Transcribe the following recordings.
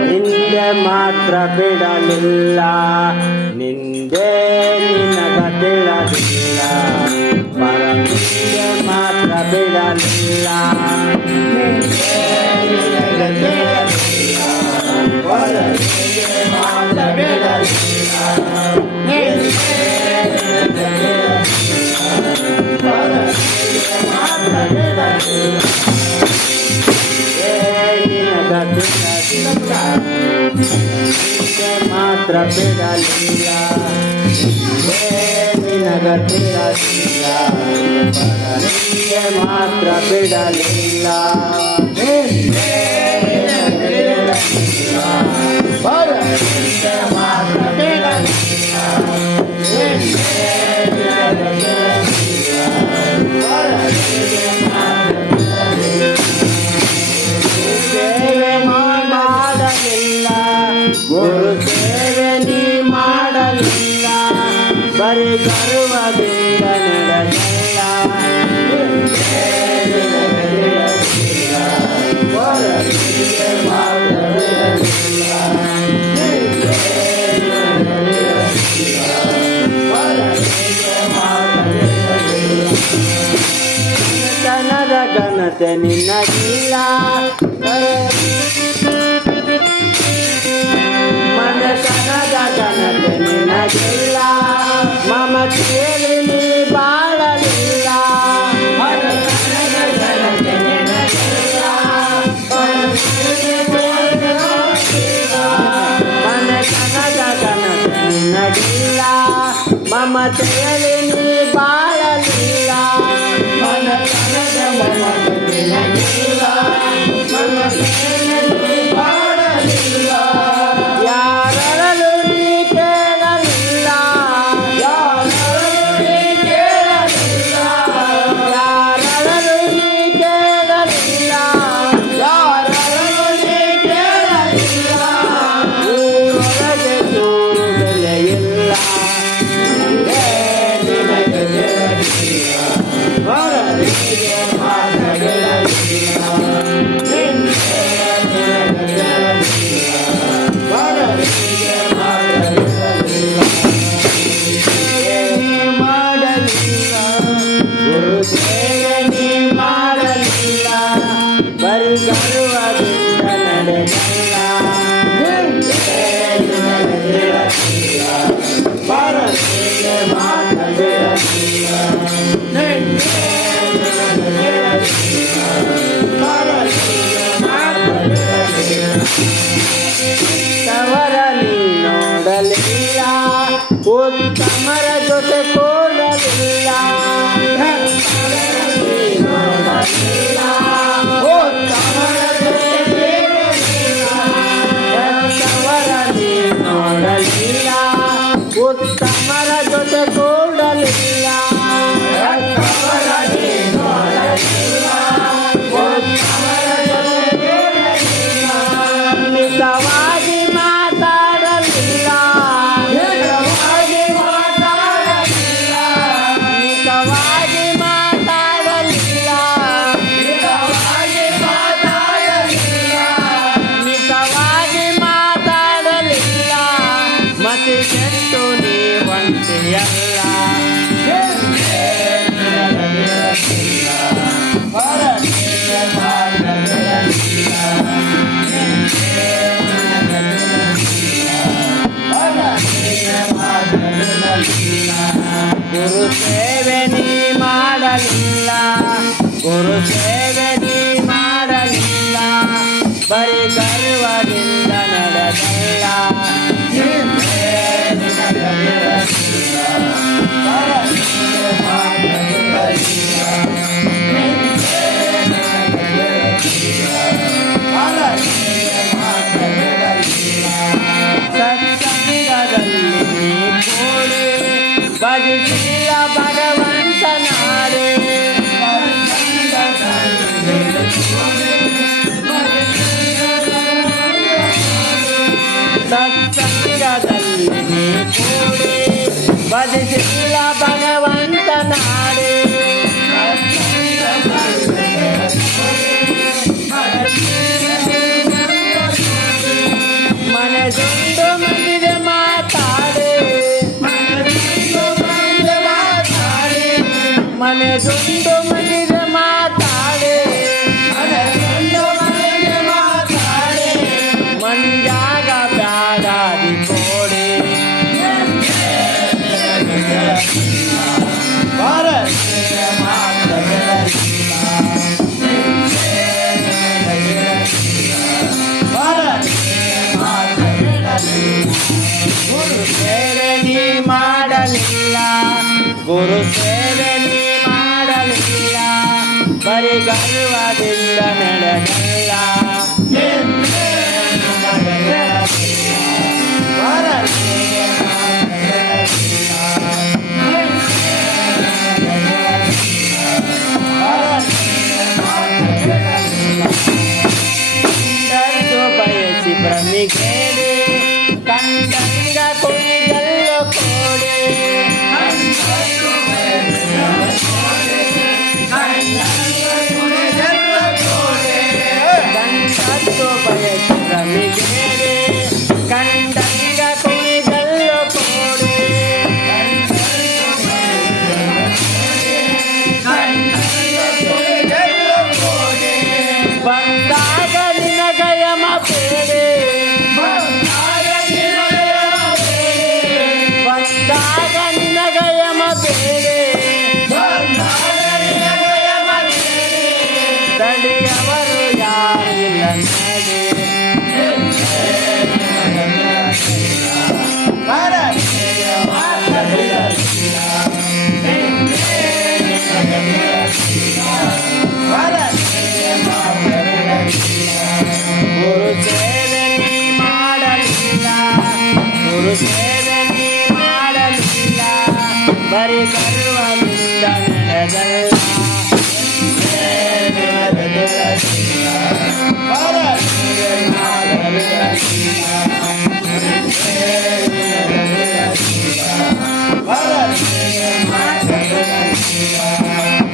നിന്റെ മാത്ര പിടലില്ല നിന്റെ നിനകത്തിടലില്ല മറന്നിന്റെ മാത്ര പിടലില്ല നിന്റെ നിനകത്തിടലില്ല trompeta linda, la cartera linda, para mí es más trompeta linda, la cartera linda, para mí es más trompeta linda, then in a gila. Mama chana chana. Mama chieli li bala gila. Mama chana chana then. Mama chieli bala gila. Mama chana chana then in. Mama chieli. importa. ಗುರು ಸೇವೆ ನೀ ಮಾಡಲಿಲ್ಲ. ಗುರು ಸೇವೆ ಭಕ್ತಂತಿರದಲ್ಲಿ ಕೂಡಿ ಬದಿಸಿಲ್ಲ ಭಗವಂತ ನಾಡಿ ಮನಸ್ಸೊಂದು ಮಂದಿದೆ ಮಾತಾಡಿ ಮನಸ್ಸೊಂದು ಗುರು ಸೇವೆಯಲ್ಲಿ ಮಾಡಲಿಲ್ಲ ಬರೀ ಗರ್ವದಿಂದ ನಡೆದಲ್ಲ మరి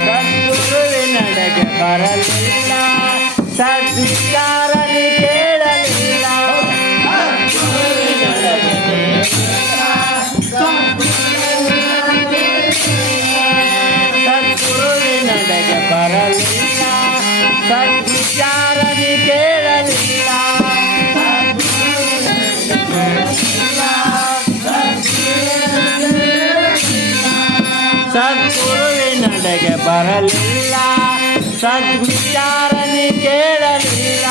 Sadhguru Nadaka Paralila Sadhguru ಯಾರದಿ ಕೇಳಲಿಲ್ಲ. ಸದ್ಗುರುವಿನಡೆಗೆ ಬರಲಿಲ್ಲ. ಸದ್ವಿಚಾರನೆ ಕೇಳಲಿಲ್ಲ.